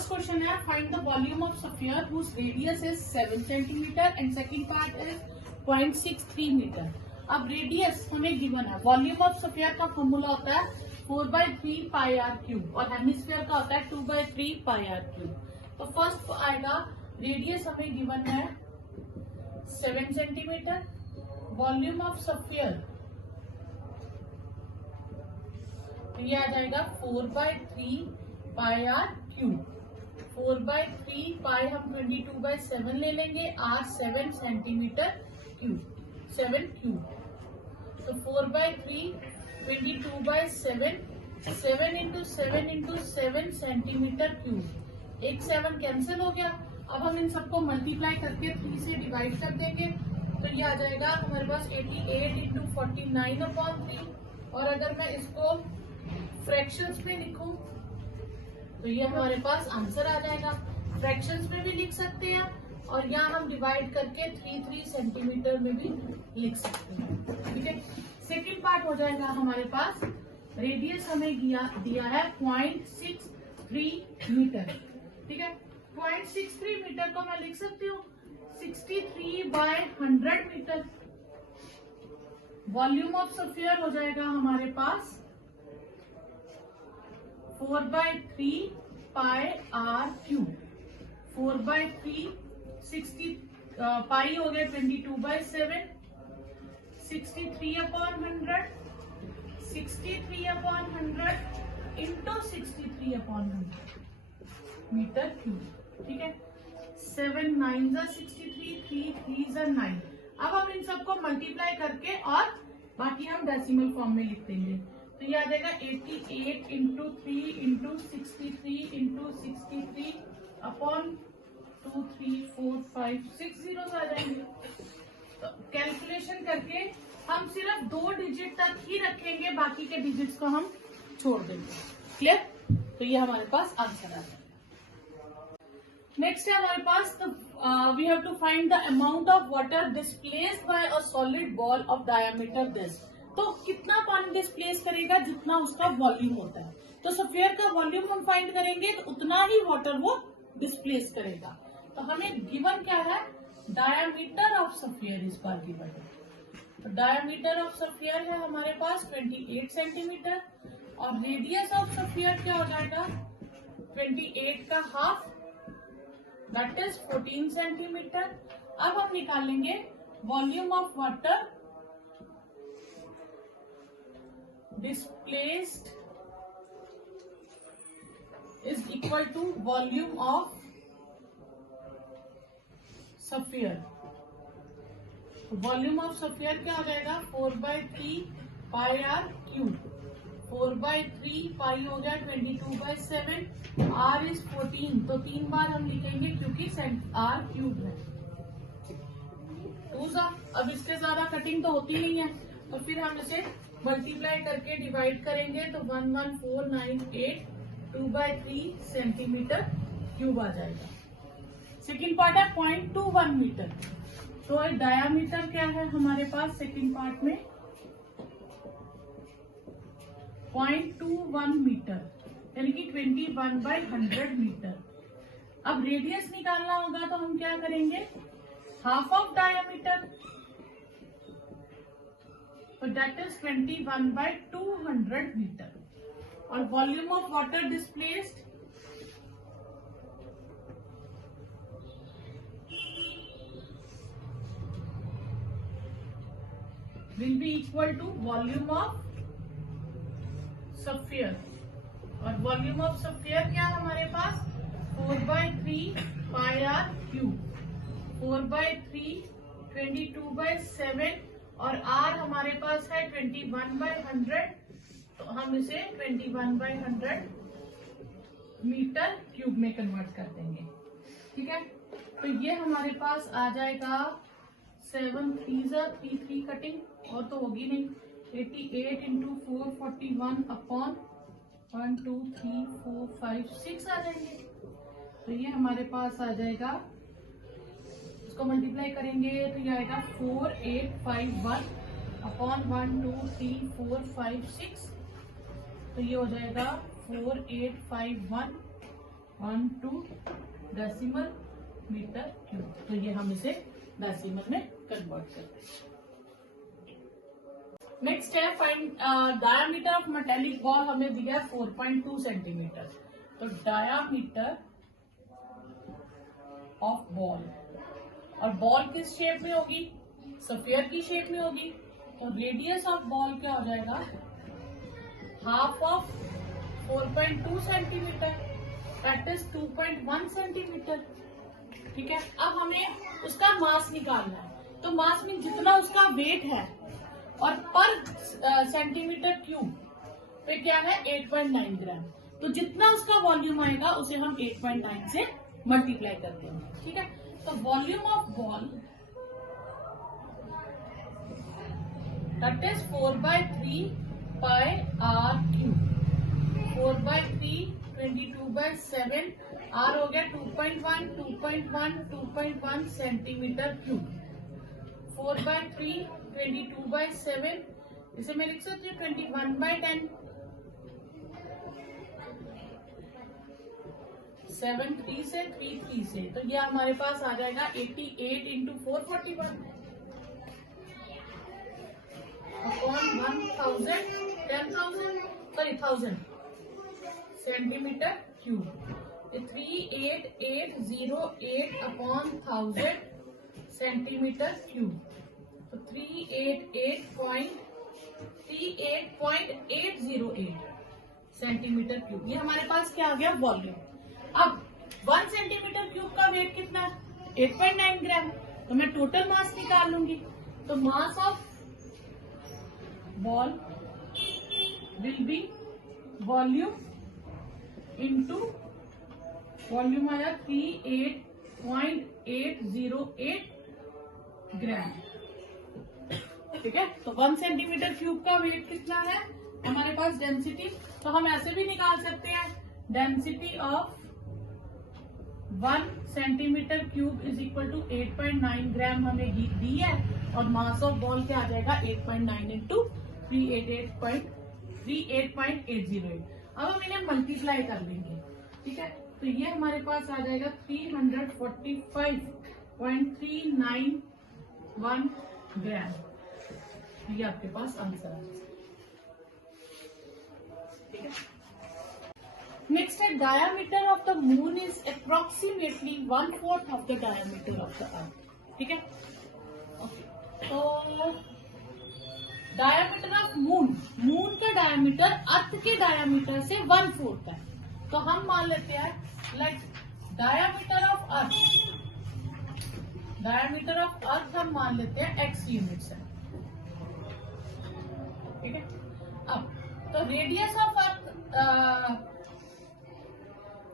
First question है find the volume of sphere whose radius is 7 centimetre and second part is 0.63 metre. अब radius हमें given है, volume of sphere का formula होता है 4/3 pi r cube और hemisphere का होता है 2/3 पाई आर क्यूब। तो फर्स्ट आएगा, रेडियस हमें गिवन है 7 सेंटीमीटर, वॉल्यूम ऑफ स्फीयर तो ये आ जाएगा 4/3 पाई आर क्यूब। 4/3 पाई हम 22/7 ले लेंगे, आर 7 सेंटीमीटर क्यूब, 7 क्यूब। तो 4/3 22/7, 7 इंटू 7 इंटू 7 सेंटीमीटर क्यूब। एक 7 कैंसिल हो गया। अब हम इन सबको मल्टीप्लाई करके 3 से डिवाइड कर देंगे तो ये आ जाएगा हमारे पास 88 इंटू 49/3। और अगर मैं इसको फ्रैक्शंस में लिखूं तो ये हमारे पास आंसर आ जाएगा। फ्रैक्शंस में भी लिख सकते हैं और यहाँ हम डिवाइड करके 3 सेंटीमीटर में भी लिख सकते हैं। ठीक है, सेकेंड पार्ट हो जाएगा हमारे पास, रेडियस हमें दिया है 0.63 मीटर। ठीक है, 0.63 मीटर को मैं लिख सकती हूँ 63/100 मीटर। वॉल्यूम ऑफ स्फीयर हो जाएगा हमारे पास 4/3 पाई आर क्यूब। 4/3 60 पाई हो गया 22/7, 63/100, 63/100 इंटू 63/100 मीटर क्यूब। ठीक है, 7 9 63, 3 3 9। अब हम इन सबको मल्टीप्लाई करके और बाकी हम डेसिमल फॉर्म में लिख देंगे तो ये आ जाएगा 88 into 3 into 63 into 63 upon 2 3 4 5 6 zeros आ जाएंगे। तो कैलकुलेशन करके हम सिर्फ 2 डिजिट तक ही रखेंगे, बाकी के डिजिट्स को हम छोड़ देंगे। क्लियर? तो ये हमारे पास आंसर आ जाएगा। नेक्स्ट है हमारे पास we have to find the amount of water displaced by a solid ball of diameter this. तो कितना पानी डिस्प्लेस करेगा जितना उसका वॉल्यूम होता है। तो स्फीयर का वॉल्यूम हम फाइंड करेंगे तो उतना ही वाटर वो डिस्प्लेस करेगा। तो हमें गिवन क्या है, डायमीटर ऑफ स्फीयर इस बार गिवन है। तो डायमीटर ऑफ स्फीयर है हमारे पास 28 सेंटीमीटर और रेडियस ऑफ स्फीयर क्या हो जाएगा 28 का हाफ, दैट इज 14 सेंटीमीटर। अब हम निकालेंगे volume of water displaced is equal to volume of sphere। Volume of sphere क्या हो जाएगा 4/3 पाई आर क्यूब। 4/3 पाई हो गया 22/7, आर इज 14 तो 3 बार हम लिखेंगे क्योंकि आर क्यूब है। अब इससे ज्यादा कटिंग तो होती नहीं है तो फिर हम इसे मल्टीप्लाई करके डिवाइड करेंगे तो 11498 2/3 सेंटीमीटर क्यूब आ जाएगा। सेकेंड पार्ट है 0.21 मीटर। तो डायामीटर क्या है हमारे पास सेकेंड पार्ट में 0.21 मीटर यानी कि 21/100 मीटर। अब रेडियस निकालना होगा तो हम क्या करेंगे, हाफ ऑफ डायामीटर तो दैट इज 21/200 मीटर। और volume of water displaced will be equal to volume of sphere. और वॉल्यूम ऑफ स्फीयर क्या है हमारे पास 4/3 पाई आर क्यूब। 4/3 22/7 और आर हमारे पास है 21/100 तो हम इसे 21/100 मीटर क्यूब में कन्वर्ट कर देंगे। ठीक है, तो ये हमारे पास आ जाएगा 7 3 कटिंग और तो होगी नहीं 88 इंटू 441 अपॉन 1 2 3 4 5 6 आ जाएंगे। तो ये हमारे पास आ जाएगा, इसको मल्टीप्लाई करेंगे तो ये आएगा 4851 अपॉन 1 2 3 4 5 6 तो ये हो जाएगा 4851 12 डेसिमल मीटर क्यूब। तो ये हम इसे डेसिमल में कन्वर्ट करते हैं। नेक्स्ट है find diameter of metallic ball. हमें दिया है 4.2 सेंटीमीटर। तो डायामीटर ऑफ बॉल, और बॉल किस शेप में होगी? स्फीयर की शेप में होगी। तो रेडियस ऑफ बॉल क्या हो जाएगा? Half of 4.2 centimetre, that is 2.1 centimetre. ठीक है, अब हमें उसका मास निकालना है। तो मास में जितना उसका वेट है और पर सेंटीमीटर क्यूब पे क्या है 8.9 ग्राम। तो जितना उसका वॉल्यूम आएगा उसे हम 8.9 से मल्टीप्लाई करते हैं। ठीक है, तो volume of ball that is 4/3 pi r cube. 4/3 22/7 r हो गया 2.1 सेंटीमीटर क्यूब। 4/3 22/7, इसे मैं लिख सकती हूँ 21/10। 7 3 से 3 3 से, तो ये हमारे पास आ जाएगा 88 into 441 upon 1000 centimetre cube. 38808 upon 1000 centimetre cube. तो 388.808 सेंटीमीटर क्यूब। ये हमारे पास क्या आ गया? वॉल्यूम। अब 1 सेंटीमीटर क्यूब का वेट कितना है? 8.9 ग्राम। तो मैं टोटल मास निकाल लूंगी। तो mass of ball will be volume into volume आया 38.808 ग्राम। ठीक है, तो 1 सेंटीमीटर क्यूब का वेट कितना है हमारे पास? डेंसिटी, तो हम ऐसे भी निकाल सकते हैं। Density of 1 centimetre cube is equal to 8.9 gram हमें दी है, और मास ऑफ बॉल क्या आ जाएगा? 8.9 इंटू 38.808। अब हम इन्हें मल्टीप्लाई कर लेंगे। ठीक है, तो ये हमारे पास आ जाएगा 345.391 ग्राम। ये आपके पास आंसर है। ठीक है, नेक्स्ट है diameter of the moon is approximately 1/4 of the diameter of the earth. ठीक है, तो डायामीटर ऑफ मून का डायामीटर अर्थ के डायामीटर से 1/4 है। तो हम मान लेते हैं लाइक डायामीटर ऑफ अर्थ हम मान लेते हैं x यूनिट्स है। ठीक है, अब तो radius of earth,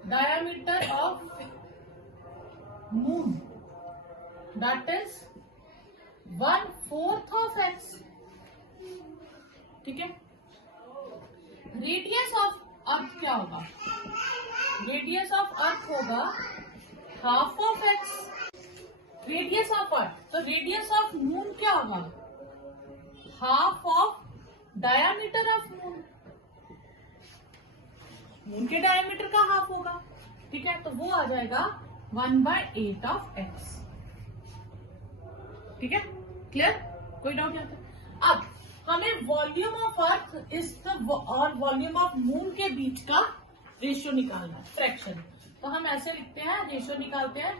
diameter of moon that is 1/4 of x। ठीक है, रेडियस ऑफ अर्थ क्या होगा? रेडियस ऑफ अर्थ होगा half of x। Radius of earth, तो रेडियस ऑफ मून क्या होगा? Half of diameter of moon. Moon के diameter का हाफ होगा। ठीक है, तो वो आ जाएगा 1/8 ऑफ x। ठीक है, क्लियर? कोई डाउट नहीं आता? अब हमें वॉल्यूम ऑफ अर्थ और वॉल्यूम ऑफ मून के बीच का रेशियो निकालना है, फ्रैक्शन। तो हम ऐसे लिखते हैं, रेशियो निकालते हैं,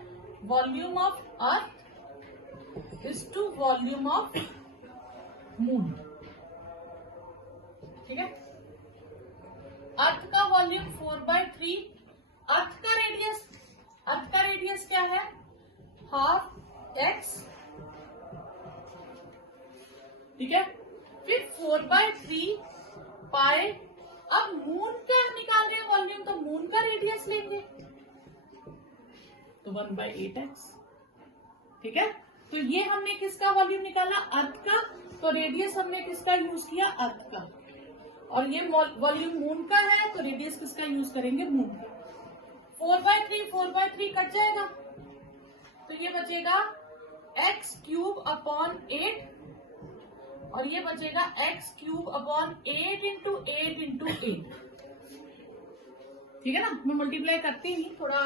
volume of earth is to volume of moon. ठीक है, अर्थ का वॉल्यूम 4/3, अर्थ का रेडियस क्या है? Half x। ठीक है, फिर 4/3 पाई। अब मून का निकाल रहे हैं वॉल्यूम, तो मून का रेडियस लेंगे, तो 1/8x। ठीक है, तो ये हमने किसका वॉल्यूम निकाला? अर्थ का। तो रेडियस हमने किसका यूज किया? अर्थ का। और ये वॉल्यूम मून का है, तो रेडियस किसका यूज करेंगे? मून का। 4/3 कट जाएगा, तो ये बचेगा x³ अपॉन 8, और ये बचेगा x³ अपॉन 8 इंटू 8 इंटू 8। ठीक है ना, मैं मल्टीप्लाई करती नहीं, थोड़ा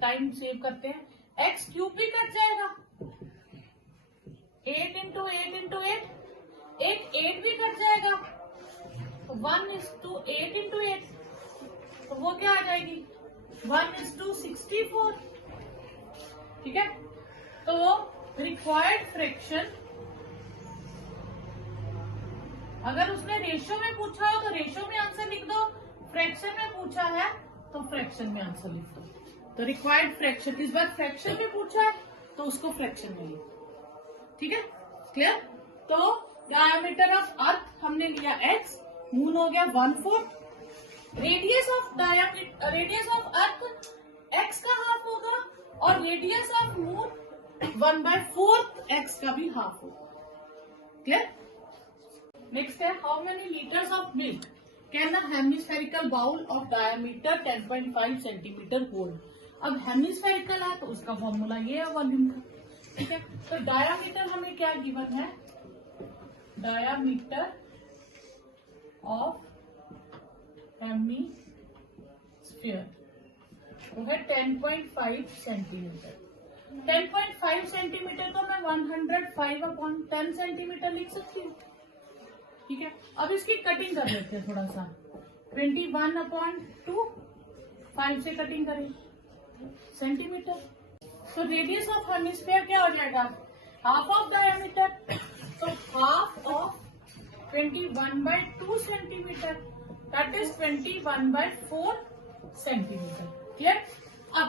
टाइम सेव करते हैं। एक्स क्यूब भी कट जाएगा, 8 इंटू 8 इंटू 8, 8 भी कट जाएगा, 1:8 इंटू 8, तो वो क्या आ जाएगी 1:64। ठीक है, तो रिक्वायर्ड फ्रैक्शन, अगर उसने रेशियो में पूछा हो तो रेशियो में आंसर लिख दो, फ्रैक्शन में पूछा है तो फ्रैक्शन में आंसर लिख दो। तो रिक्वायर्ड फ्रैक्शन, इस बार फ्रैक्शन में पूछा है तो उसको फ्रैक्शन में लिखो। ठीक है, क्लियर। तो डायमीटर ऑफ अर्थ हमने लिया x, मून हो गया 1/4, रेडियस ऑफ अर्थ x का हाफ होगा और रेडियस ऑफ मून 1/4 x का भी हाफ होगा। क्लियर। नेक्स्ट है, how many litres of milk can a hemispherical bowl of diameter 10.5 centimetre hold. अब हेमिस्फेरिकल है तो उसका फॉर्मूला ये है वॉल्यूम का। ठीक है, तो डायमीटर हमें क्या गिवन है, डायमीटर ऑफ हेमिस्फीयर वो है 10.5 सेंटीमीटर। 10.5 सेंटीमीटर को मैं 105/10 सेंटीमीटर लिख सकती हूँ। ठीक है, अब इसकी कटिंग कर लेते हैं थोड़ा सा, 21/2, 5 से कटिंग करें सेंटीमीटर। तो रेडियस ऑफ हेमिस्फीयर क्या हो जाएगा, हाफ ऑफ डायमीटर, तो half of 21/2 centimetre, that is 21/4 centimetre. Clear. अब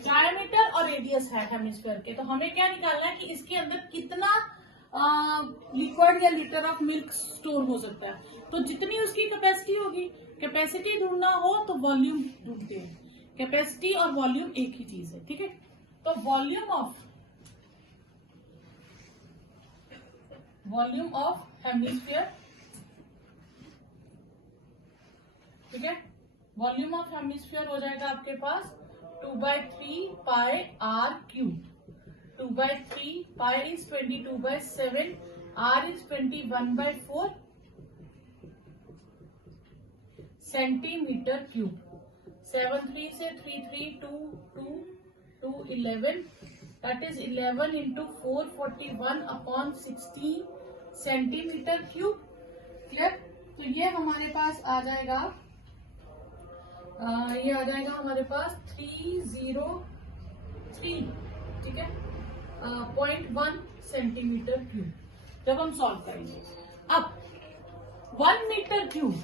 डायमीटर और रेडियस है हेमिस्फीयर के, तो हमें क्या निकालना है कि इसके अंदर कितना लिक्विड या लीटर ऑफ मिल्क स्टोर हो सकता है। तो जितनी उसकी कैपेसिटी होगी, कैपेसिटी ढूंढना हो तो वॉल्यूम ढूंढते हैं, कैपेसिटी और वॉल्यूम एक ही चीज है। ठीक है, तो वॉल्यूम ऑफ हेमिस्फीयर, ठीक है, वॉल्यूम ऑफ हेमिस्फीयर हो जाएगा आपके पास 2/3 pi r cube. 2/3 pi is 22/7, r is 21/4 centimetre cube. 7/3 से 3/3 2 11, that is 11 into 4 41/16 centimetre cube. Clear. तो ये हमारे पास आ जाएगा, ये आ जाएगा हमारे पास 303, ठीक है, 0.1 सेंटीमीटर क्यूब जब हम सॉल्व करेंगे। अब 1 मीटर क्यूब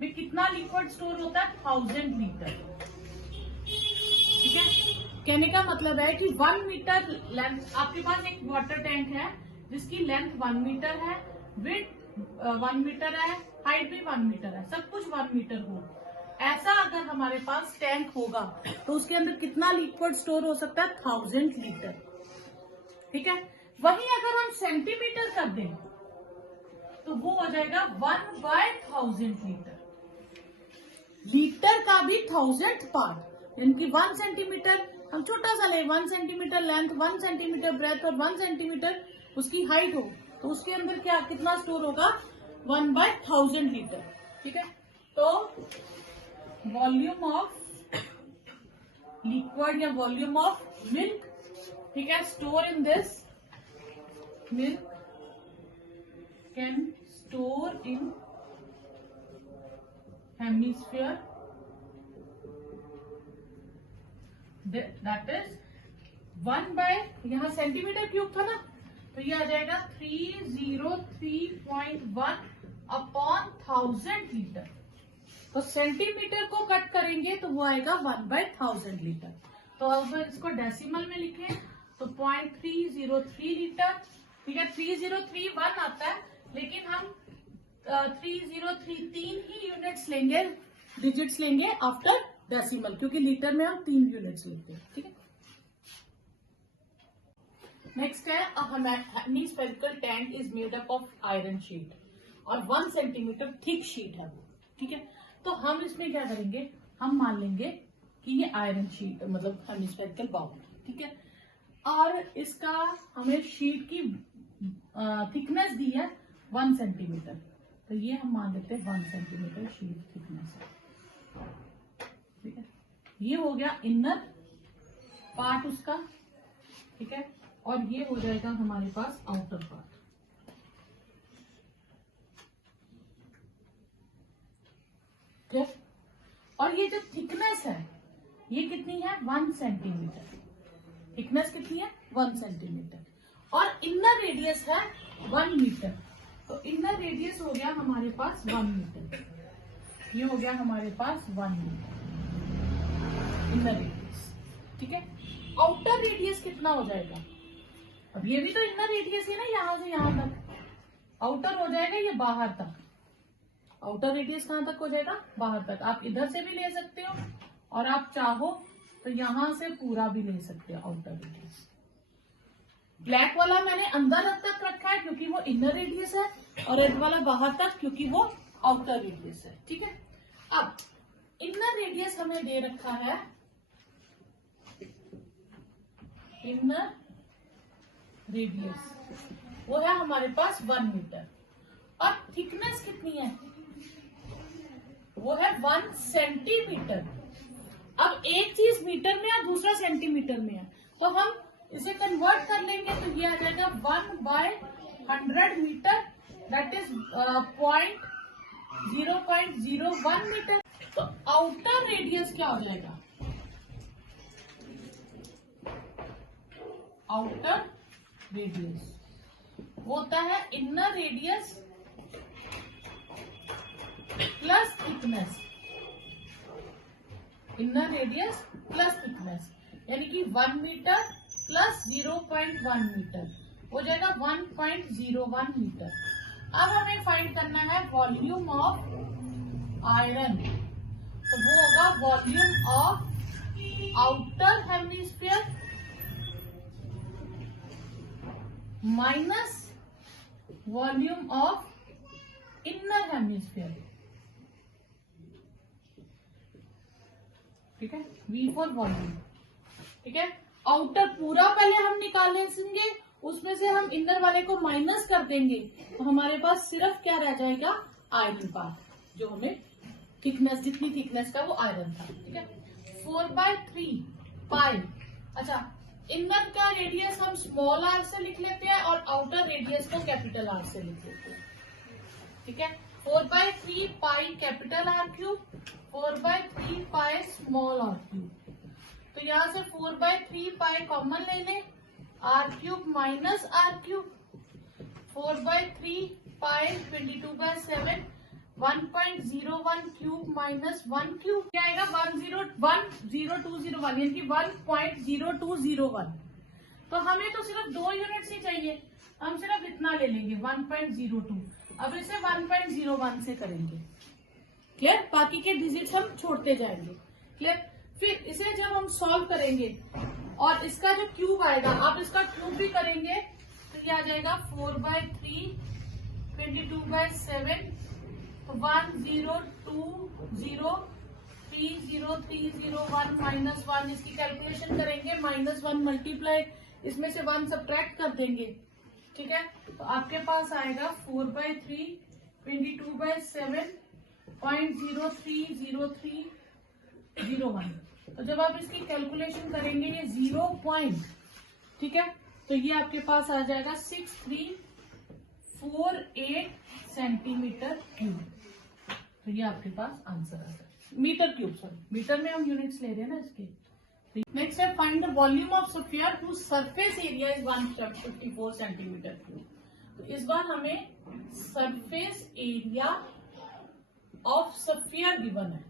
में कितना लिक्विड स्टोर होता है, 1000 लीटर। ठीक है, कहने का मतलब है कि 1 मीटर लेंथ, आपके पास एक वाटर टैंक है जिसकी लेंथ 1 मीटर है, विड्थ 1 मीटर है, हाइट भी 1 मीटर है, सब कुछ 1 मीटर हो। ऐसा अगर हमारे पास टैंक होगा तो उसके अंदर कितना लिक्विड स्टोर हो सकता है, 1000 लीटर। ठीक है, वही अगर हम सेंटीमीटर कर दें तो वो हो जाएगा 1/1000 लीटर। लीटर का भी 1000th पार्ट, यानी कि 1 सेंटीमीटर हम छोटा सा ले, 1 सेंटीमीटर लेंथ, 1 सेंटीमीटर ब्रेथ और 1 सेंटीमीटर उसकी हाइट हो, तो उसके अंदर क्या कितना स्टोर होगा, 1/1000 लीटर। ठीक है, तो वॉल्यूम ऑफ लिक्विड या वॉल्यूम ऑफ मिल्क, ठीक है, store in this milk can store in hemisphere, that is 1/, centimetre cube था ना, तो ये आ जाएगा 303.1/1000 लीटर। तो सेंटीमीटर को कट करेंगे तो वो आएगा 1/1000 लीटर। तो अब इसको डेसिमल में लिखें तो 0.303 लीटर। ठीक है, 3031 आता है, लेकिन हम 3033 ही यूनिट्स लेंगे, डिजिट्स लेंगे आफ्टर डेसिमल, क्योंकि लीटर में हम 3 यूनिट्स लेते हैं। ठीक है, नेक्स्ट है, hemispherical tank is made up of iron sheet और 1 सेंटीमीटर थिक शीट है वो। ठीक है, तो हम इसमें क्या करेंगे, हम मान लेंगे कि ये आयरन शीट मतलब हेमिस्फेरिकल बाउल। ठीक है, और इसका हमें शीट की थिकनेस दी है 1 सेंटीमीटर, तो ये हम मान लेते हैं 1 सेंटीमीटर शीट थिकनेस है। ठीक है, ये हो गया इनर पार्ट उसका, ठीक है, और ये हो जाएगा हमारे पास आउटर पार्ट। और ये जो थिकनेस है ये कितनी है, 1 सेंटीमीटर। थिकनेस कितनी है, 1 सेंटीमीटर। और इनर रेडियस है 1 मीटर। तो इनर रेडियस हो गया हमारे पास 1 मीटर। ये हो गया हमारे पास 1 मीटर इनर रेडियस। ठीक है, आउटर रेडियस कितना हो जाएगा, अब ये भी तो इनर रेडियस है ना, यहां से यहां तक। आउटर हो जाएगा ये बाहर तक। आउटर रेडियस कहां तक हो जाएगा, बाहर तक। आप इधर से भी ले सकते हो और आप चाहो तो यहां से पूरा भी ले सकते हो आउटर रेडियस। ब्लैक वाला मैंने अंदर तक रखा है क्योंकि वो इनर रेडियस है, और रेड वाला बाहर तक क्योंकि वो आउटर रेडियस है। ठीक है, अब इनर रेडियस हमें दे रखा है, इनर रेडियस वो है हमारे पास 1 मीटर। और थिकनेस कितनी है, वो है 1 सेंटीमीटर। अब एक चीज मीटर में है, दूसरा सेंटीमीटर में है, तो हम इसे कन्वर्ट कर लेंगे तो ये आ जाएगा 1/100 मीटर, दैट इज 0.01 मीटर। तो आउटर रेडियस क्या हो जाएगा, आउटर रेडियस वो होता है inner radius plus thickness, inner radius plus thickness, यानी कि 1 मीटर प्लस 0.1 मीटर हो जाएगा 1.01 मीटर। अब हमें फाइंड करना है वॉल्यूम ऑफ आयरन, तो वो होगा volume of outer hemisphere minus volume of inner hemisphere. ठीक है, V फॉर वॉल्यूम। ठीक है, आउटर पूरा पहले हम निकाल लेंगे, उसमें से हम इनर वाले को माइनस कर देंगे, तो हमारे पास सिर्फ क्या रह जाएगा, आयरन पार्ट, जो हमें थिकनेस, जितनी थिकनेस का वो आयरन था। ठीक है, 4/3 पाई। अच्छा, इनर का रेडियस हम स्मॉल आर से लिख लेते हैं और आउटर रेडियस को कैपिटल आर से लिख लेते हैं। ठीक है, 4/3 pi capital r cube, 4/3 pi small r cube. तो यहां से 4/3 पाई कॉमन ले लें, r cube minus r cube, 4/3 pi 22/7, 1.01 cube minus 1 cube क्या आएगा, 1.0201, यानी कि 1.0201। तो हमें तो सिर्फ 2 यूनिट्स ही चाहिए, हम सिर्फ इतना ले लेंगे 1.02। अब इसे 1.01 से करेंगे, क्लियर, बाकी के डिजिट हम छोड़ते जाएंगे, क्लियर। फिर इसे जब हम सॉल्व करेंगे और इसका जो क्यूब आएगा, आप इसका क्यूब भी करेंगे तो ये आ जाएगा 4/3 22/7, 10203031 माइनस 1, इसकी कैलकुलेशन करेंगे, -1 मल्टीप्लाई, इसमें से 1 सब्ट्रैक्ट कर देंगे। ठीक है, तो आपके पास आएगा 4/3 22/7 0.030301। तो जब आप इसकी कैलकुलेशन करेंगे ये 0 पॉइंट, ठीक है, तो ये आपके पास आ जाएगा 6348 सेंटीमीटर क्यूब। तो ये आपके पास आंसर आ जाएगा, मीटर क्यूब, सॉरी मीटर में हम यूनिट्स ले रहे हैं ना इसके। नेक्स्ट है find the volume of sphere whose surface area is 154 centimetre cube. तो इस बार हमें surface area of sphere given है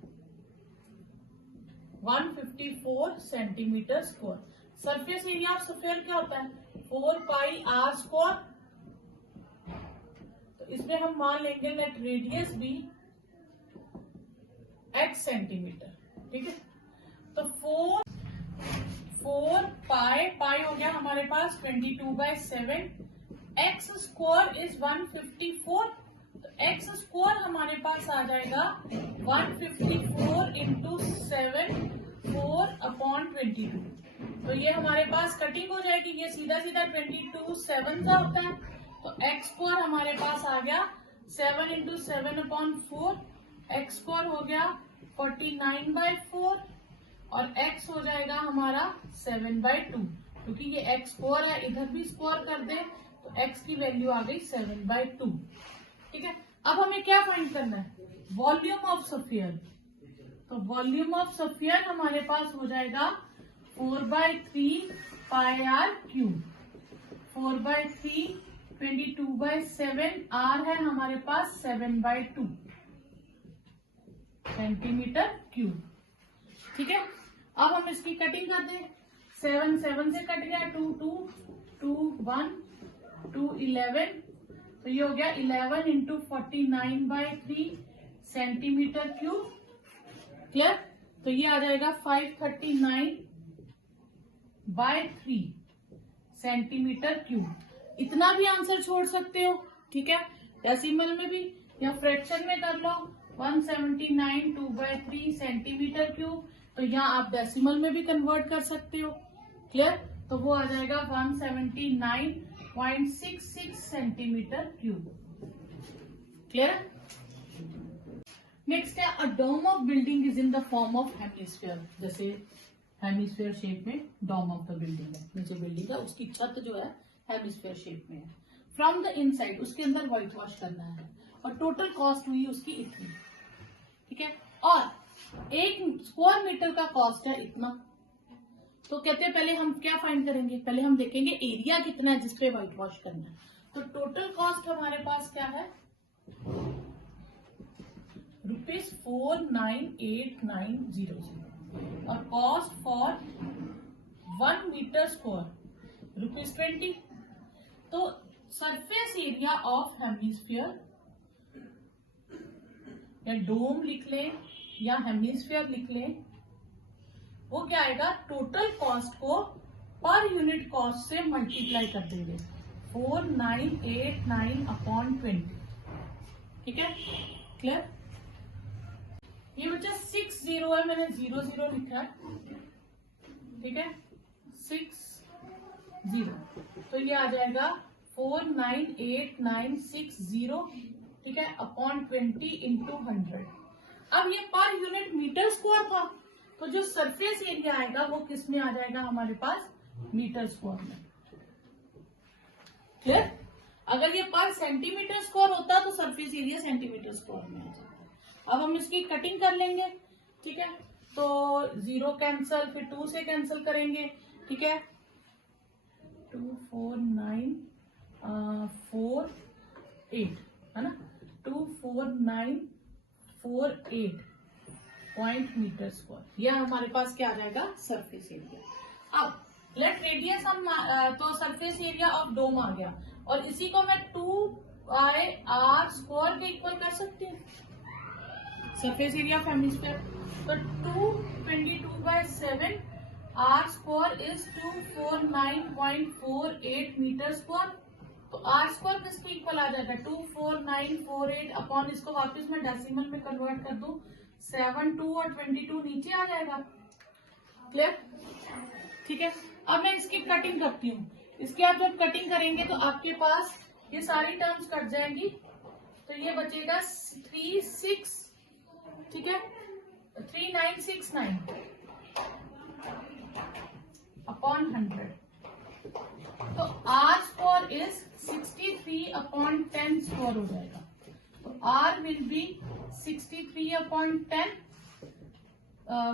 154 centimetre square. Surface area of sphere क्या होता है, 4πr²। तो इसमें हम मान लेंगे लेट रेडियस भी x सेंटीमीटर। ठीक है, तो 4 पाई हो गया हमारे पास 22/7, x स्क्वायर इज 154, तो x स्क्वायर हमारे पास आ जाएगा 154 इंटू 7, 4/22। तो ये हमारे पास कटिंग हो जाएगी, ये सीधा सीधा 22 7 का होता है, तो x स्क्वायर हमारे पास आ गया 7 इंटू 7/4, x स्क्वायर हो गया 49/4 और x हो जाएगा हमारा 7/2, क्योंकि ये x स्क्वायर है, इधर भी स्क्वायर कर दे तो x की वैल्यू आ गई 7/2। ठीक है, अब हमें क्या फाइंड करना है? Volume of sphere. तो वॉल्यूम ऑफ स्फीयर हमारे पास हो जाएगा 4/3 पाई आर क्यूब। 4/3 22/7, आर है हमारे पास 7/2 सेंटीमीटर क्यूब। ठीक है, अब हम इसकी कटिंग कर दें। 7 7 से कट गया, 2 2 2 1 2 11, तो ये हो गया 11 इंटू 49/3 सेंटीमीटर क्यूब। क्लियर? तो ये आ जाएगा 539/3 सेंटीमीटर क्यूब। इतना भी आंसर छोड़ सकते हो, ठीक है, डेसिमल में भी या फ्रैक्शन में कर लो। 179 2/3 सेंटीमीटर क्यूब, तो यहाँ आप डेसिमल में भी कन्वर्ट कर सकते हो। क्लियर? तो वो आ जाएगा 179.66 सेंटीमीटर क्यूब। क्लियर? नेक्स्ट है a dome of building is in the form of hemisphere. जैसे हेमिस्फीयर शेप में डोम ऑफ द बिल्डिंग है, नीचे बिल्डिंग है, उसकी छत जो है हेमिस्फीयर शेप में है। फ्रॉम द इनसाइड, उसके अंदर व्हाइट वॉश करना है और टोटल कॉस्ट हुई उसकी इतनी। ठीक है, और 1 स्क्वायर मीटर का कॉस्ट है इतना। तो कहते हैं पहले हम क्या फाइंड करेंगे? पहले हम देखेंगे एरिया कितना है जिसपे व्हाइट वॉश करना है। तो टोटल कॉस्ट हमारे पास क्या है? ₹49,8900 और कॉस्ट फॉर 1 मीटर स्क्वायर ₹20। तो सरफेस एरिया ऑफ हेमिस्फीयर, या डोम लिख लें या हेमिस्फीयर लिख लें, वो क्या आएगा? टोटल कॉस्ट को पर यूनिट कॉस्ट से मल्टीप्लाई कर देंगे, 4989/20। ठीक है, क्लियर? ये बच्चा 60 है, मैंने 00 लिखा है। ठीक है, 60, तो ये आ जाएगा 498960, ठीक है, अपॉन 20 इंटू 100। अब ये पर यूनिट मीटर स्क्वायर था, तो जो सरफेस एरिया आएगा वो किस में आ जाएगा हमारे पास? मीटर स्क्वायर में। क्लियर? अगर ये पर सेंटीमीटर स्क्वायर होता तो सरफेस एरिया सेंटीमीटर स्क्वायर में आ जाता। अब हम इसकी कटिंग कर लेंगे। ठीक है, तो 0 कैंसल, फिर 2 से कैंसल करेंगे। ठीक है, 24948 है ना, 24948 पॉइंट मीटर स्क्वायर। यह हमारे पास क्या आ जाएगा? Surface area. अब लेट रेडियस हम तो सरफेस एरिया ऑफ डोम आ गया, और इसी को मैं 2πr² के इक्वल कर सकती हूँ, सरफेस एरिया ऑफ हेमिस्फीयर। तो 222/7 r² इज 249.48 मीटर स्क्वायर। तो r² किसके इक्वल आ जाएगा? 24948 अपॉन, इसको वापस मैं डेसिमल में कन्वर्ट कर दूं, 7 2 और 22 नीचे आ जाएगा। क्लियर? ठीक है, अब मैं इसकी कटिंग करती हूँ। इसकी आप जब कटिंग करेंगे तो आपके पास ये सारी टर्म्स कट जाएंगी, तो ये बचेगा 36, ठीक है, 3969 अपॉन 100। तो r² इज 63/10² हो जाएगा। तो r will be 63/10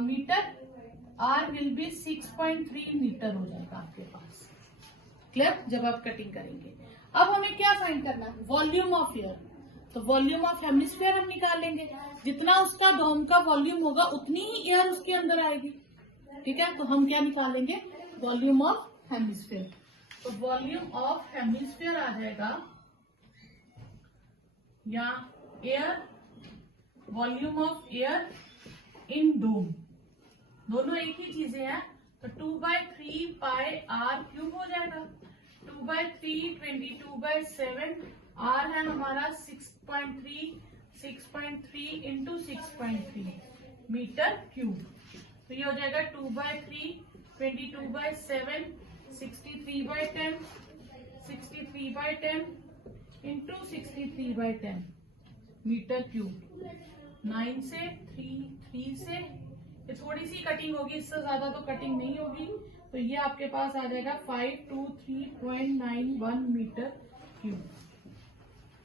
metre, r will be 6.3 metre हो जाएगा आपके पास। क्लियर? जब आप कटिंग करेंगे। अब हमें क्या फाइंड करना है? Volume of air. तो वॉल्यूम ऑफ हेमिस्फीयर हम निकालेंगे, जितना उसका डोम का वॉल्यूम होगा उतनी ही एयर उसके अंदर आएगी। ठीक है, तो हम क्या निकालेंगे? Volume of hemisphere. तो वॉल्यूम ऑफ हेमिस्फीयर आ जाएगा, या air, volume of air in dome, दोनों एक ही चीजें हैं। तो 2/3 पाई r क्यूब हो जाएगा। 2/3 22/7, r है हमारा 6.3 इंटू 6.3 मीटर क्यूब। तो ये हो जाएगा 2/3 22/7 63/10 इंटू 63/10 मीटर क्यूब। 9 से 3 से, ये थोड़ी सी कटिंग होगी, इससे ज्यादा तो कटिंग नहीं होगी। तो ये आपके पास आ जाएगा 523.91 मीटर क्यूब।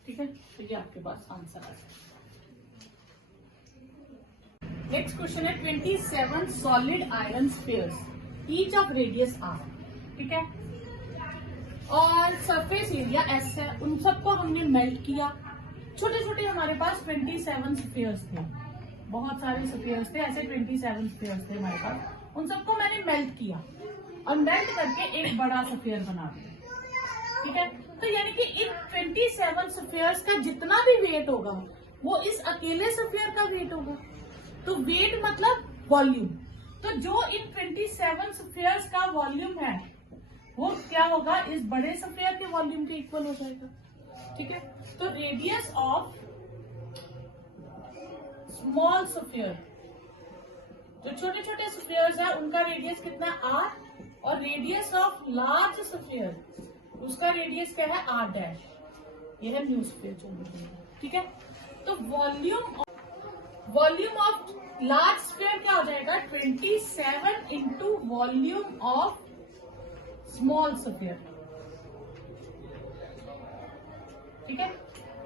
ठीक है, तो ये आपके पास आंसर आ जाएगा। नेक्स्ट क्वेश्चन है 27 solid iron spheres each of radius r. ठीक है, और सरफेस एरिया एस है, उन सबको हमने मेल्ट किया। छोटे छोटे हमारे पास 27 स्फीयर्स थे, बहुत सारे स्फीयर्स थे, ऐसे 27 स्फीयर्स थे हमारे पास। उन सबको मैंने मेल्ट किया और मेल्ट करके एक बड़ा स्फीयर बना दिया। ठीक है, तो यानी कि इन 27 स्फीयर्स का जितना भी वेट होगा वो इस अकेले स्फीयर का वेट होगा। तो वेट मतलब वॉल्यूम। तो जो इन 27 स्फीयर्स का वॉल्यूम है वो क्या होगा, इस बड़े स्फीयर के वॉल्यूम के इक्वल हो जाएगा। ठीक है, तो रेडियस ऑफ स्मॉल स्फीयर, जो छोटे छोटे स्फीयर्स है उनका रेडियस कितना है आर, और रेडियस ऑफ लार्ज स्फीयर उसका रेडियस क्या है आर डैश, ये है म्यू स्फीयर जो है। ठीक है, तो वॉल्यूम ऑफ लार्ज स्फीयर क्या हो जाएगा 27 into volume of small sphere. ठीक है,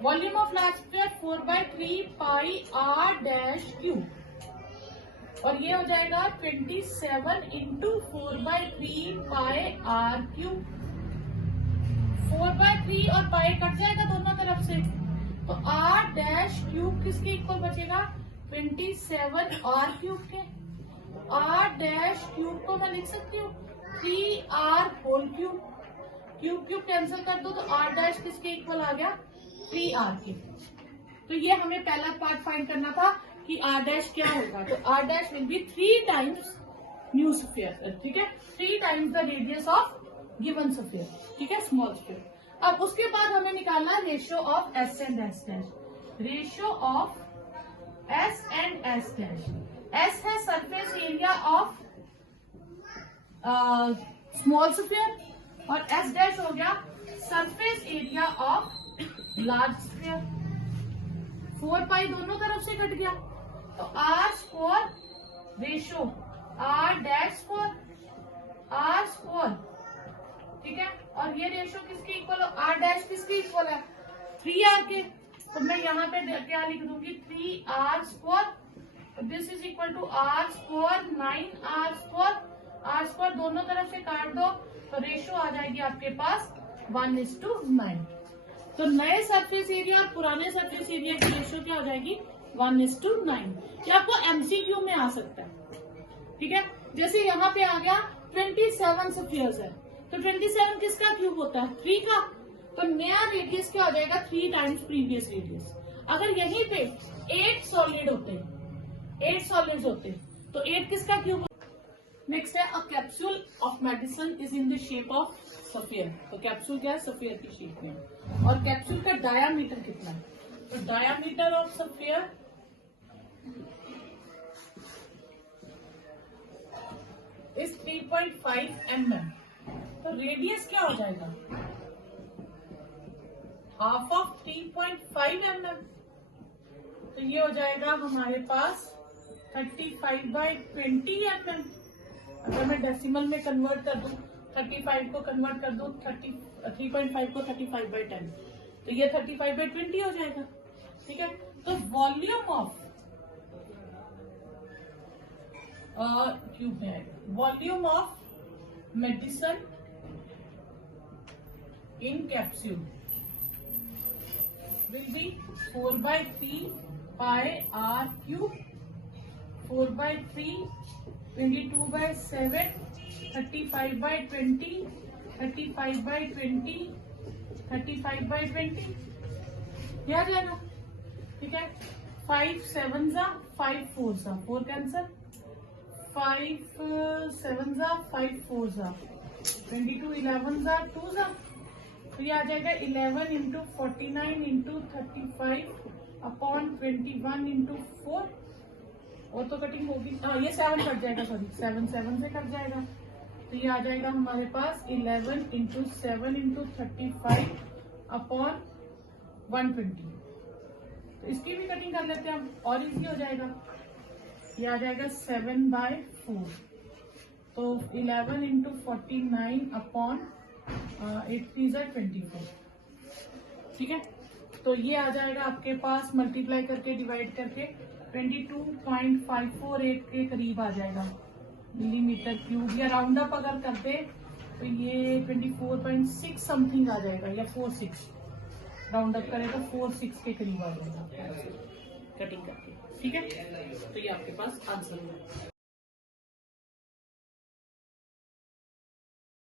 volume of large sphere 4/3 pi r dash cube, और ये हो जाएगा 27 इंटू 4/3 पाई आर क्यूब। 4/3 और पाई कट जाएगा दोनों तरफ से, तो आर डैश क्यूब किसके इक्वल बचेगा 27 आर क्यूब के। आर डैश क्यूब को मैं लिख सकती हूँ 3r whole cube, cube cube cancel कर दो तो आर डैश किसके इक्वल आ गया 3r के। तो ये हमें पहला पार्ट फाइंड करना था कि आर डैश क्या होगा, तो r dash will be 3 times mu sphere. ठीक है, 3 times the radius of given sphere. ठीक है, स्मॉल स्फीयर। अब उसके बाद हमें निकालना ratio of S and S dash. Ratio of S and S dash, S है surface area of small sphere और एस डैश हो गया surface area of large sphere. 4 pi दोनों तरफ से कट गया, तो r square ratio are dash square r square. ठीक है, और ये रेशो किसके इक्वल हो, आर डैश किसके इक्वल है 3r के। तो मैं यहाँ पे क्या लिख दूंगी 3r square, this is equal to r square 9r square. R square दोनों तरफ से काट दो तो रेशो आ जाएगी आपके पास 1:9। तो नए सरफेस एरिया और पुराने सरफेस एरिया की रेशो क्या हो जाएगी 1:9। ये आपको एमसीक्यू में आ सकता है। ठीक है, जैसे यहाँ पे आ गया 27 स्फीयर्स है, तो 27 किसका क्यूब होता है 3 का, तो नया रेडियस क्या हो जाएगा 3 टाइम्स प्रीवियस रेडियस। अगर यहीं पे 8 सॉलिड होते 8 सॉलिड्स होते तो 8 किसका क्यूब। नेक्स्ट है a capsule of medicine is in the shape of sphere. तो कैप्सूल क्या है सफियर की शेप में, और कैप्सूल का डायामीटर कितना है, तो diameter of sphere is 3.5 mm। तो रेडियस क्या हो जाएगा हाफ ऑफ 3.5 mm, तो ये हो जाएगा हमारे पास 35/20 mm। अगर मैं डेसिमल में कन्वर्ट कर दूं 35 को कन्वर्ट कर दूं 3.5 को 35/10, तो ये 35/20 हो जाएगा। ठीक है, तो वॉल्यूम ऑफ क्यूब में आएगा volume of medicine in capsule will be 4/3 pi r cube, 4/3 22/7 35/20 35/20 35/20 यह आ जाएगा। ठीक है, 5 7 5 4 4 कैंसर, 5 7 5 4 22 11 2 तो ये आ जाएगा 11 इंटू 49 इंटू 35/21 इंटू 4, और तो कटिंग होगी ये 7 कट जाएगा, सॉरी 7 7 से कट जाएगा, तो ये आ जाएगा हमारे पास 11 इंटू 7 इंटू 35/120, तो इसकी भी कटिंग कर लेते हैं हम, और इजी हो जाएगा। ये आ जाएगा 7/4, तो 11 इंटू 49 अपॉन 8 3 24। ठीक है, तो ये आ जाएगा आपके पास मल्टीप्लाई करके डिवाइड करके 22.548 के करीब आ जाएगा मिलीमीटर क्यूब, या राउंड अप अगर करते तो ये 24.6 समथिंग आ जाएगा, या 46 राउंड अप करें तो 46 के करीब आ जाएगा कटिंग करके। ठीक है, तो ये आपके पास आंसर है।